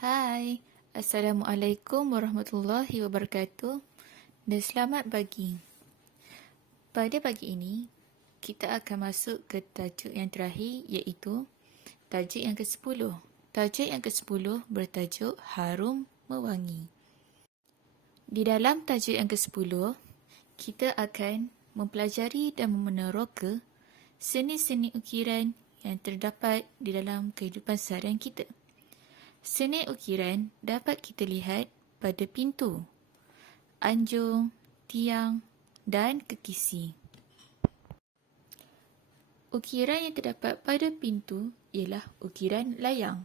Hai, Assalamualaikum warahmatullahi wabarakatuh dan selamat pagi. Pada pagi ini, kita akan masuk ke tajuk yang terakhir iaitu tajuk yang ke-10. Tajuk yang ke-10 bertajuk Harum Mewangi. Di dalam tajuk yang ke-10, kita akan mempelajari dan meneroka seni-seni ukiran yang terdapat di dalam kehidupan seharian kita. Seni ukiran dapat kita lihat pada pintu, anjung, tiang dan kekisi. Ukiran yang terdapat pada pintu ialah ukiran layang.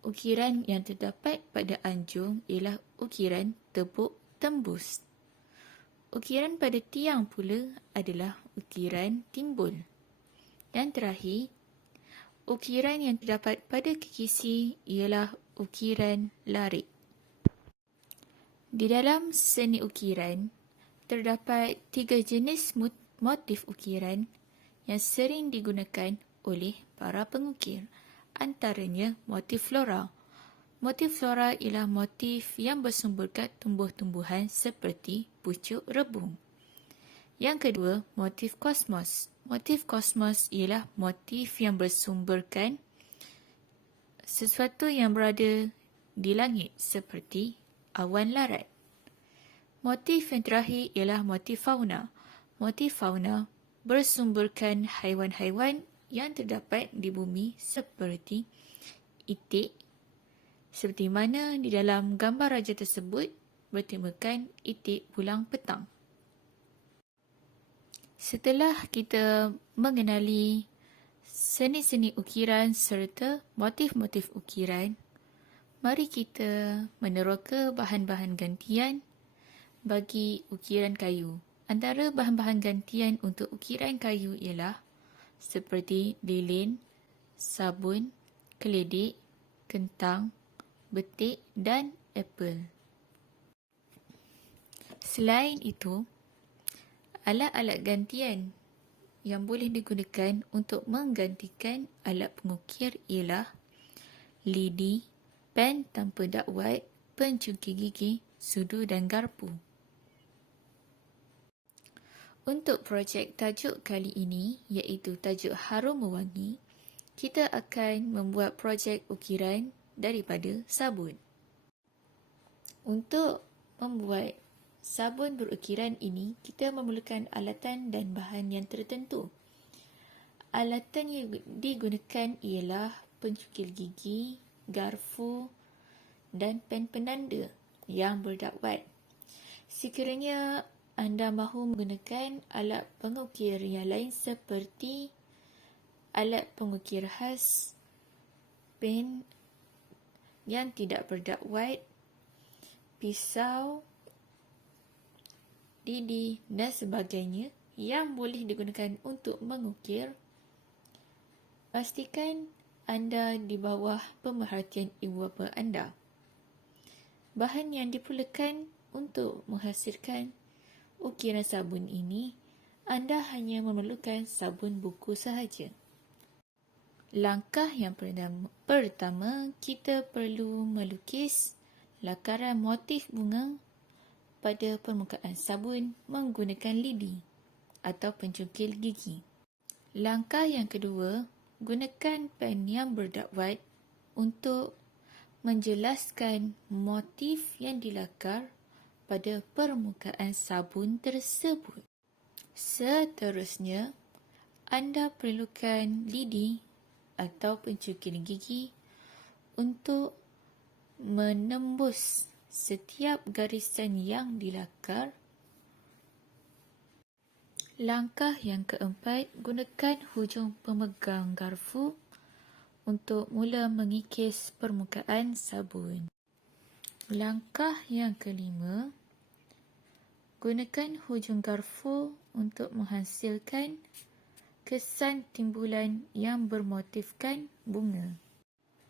Ukiran yang terdapat pada anjung ialah ukiran tepuk tembus. Ukiran pada tiang pula adalah ukiran timbul. Dan terakhir, ukiran yang terdapat pada kekisi ialah ukiran larik. Di dalam seni ukiran, terdapat 3 jenis motif ukiran yang sering digunakan oleh para pengukir. Antaranya motif flora. Motif flora ialah motif yang bersumberkan tumbuh-tumbuhan seperti pucuk rebung. Yang kedua, motif kosmos. Motif kosmos ialah motif yang bersumberkan sesuatu yang berada di langit seperti awan larat. Motif yang terakhir ialah motif fauna. Motif fauna bersumberkan haiwan-haiwan yang terdapat di bumi seperti itik, seperti mana di dalam gambar raja tersebut bertemakan itik pulang petang. Setelah kita mengenali seni-seni ukiran serta motif-motif ukiran, mari kita meneroka bahan-bahan gantian bagi ukiran kayu. Antara bahan-bahan gantian untuk ukiran kayu ialah seperti lilin, sabun, keledek, kentang, betik dan apel. Selain itu, alat-alat gantian yang boleh digunakan untuk menggantikan alat pengukir ialah lidi, pen tanpa dakwat, pencungkil gigi, sudu dan garpu. Untuk projek tajuk kali ini iaitu tajuk Harum Mewangi, kita akan membuat projek ukiran daripada sabun. Untuk membuat sabun berukiran ini, kita memerlukan alatan dan bahan yang tertentu. Alatan yang digunakan ialah pencungkil gigi, garpu dan pen penanda yang berdakwat. Sekiranya anda mahu menggunakan alat pengukir yang lain seperti alat pengukir khas, pen yang tidak berdakwat, pisau, lidi dan sebagainya yang boleh digunakan untuk mengukir, pastikan anda di bawah pemerhatian ibu bapa anda. Bahan yang diperlukan untuk menghasilkan ukiran sabun ini, anda hanya memerlukan sabun buku sahaja. Langkah yang pertama, kita perlu melukis lakaran motif bunga pada permukaan sabun menggunakan lidi atau pencungkil gigi. Langkah yang kedua, gunakan pen yang berdakwat untuk menjelaskan motif yang dilakar pada permukaan sabun tersebut. Seterusnya, anda perlukan lidi atau pencungkil gigi untuk menembus setiap garisan yang dilakar. Langkah yang keempat, gunakan hujung pemegang garpu untuk mula mengikis permukaan sabun. Langkah yang kelima, gunakan hujung garpu untuk menghasilkan kesan timbulan yang bermotifkan bunga.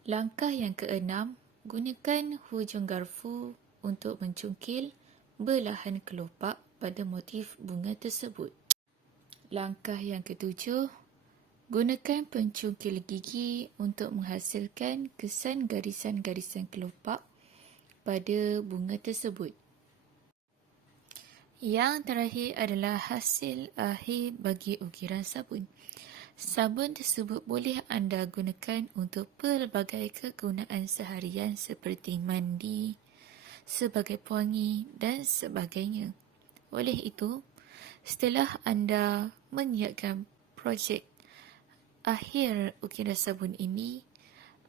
Langkah yang keenam, gunakan hujung garpu untuk mencungkil belahan kelopak pada motif bunga tersebut. Langkah yang ketujuh, Gunakan pencungkil gigi untuk menghasilkan kesan garisan-garisan kelopak pada bunga tersebut. Yang terakhir adalah hasil akhir bagi ukiran sabun. Sabun tersebut boleh anda gunakan untuk pelbagai kegunaan seharian seperti mandi, sebagai pewangi dan sebagainya. Oleh itu, setelah anda menyiapkan projek akhir ukiran sabun ini,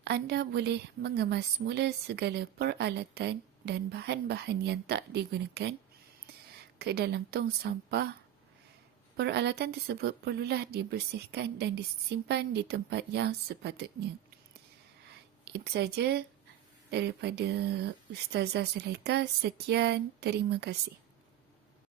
anda boleh mengemas semula segala peralatan dan bahan-bahan yang tak digunakan ke dalam tong sampah. Peralatan tersebut perlulah dibersihkan dan disimpan di tempat yang sepatutnya. Itu saja daripada Ustazah Zulaikha. Sekian, terima kasih.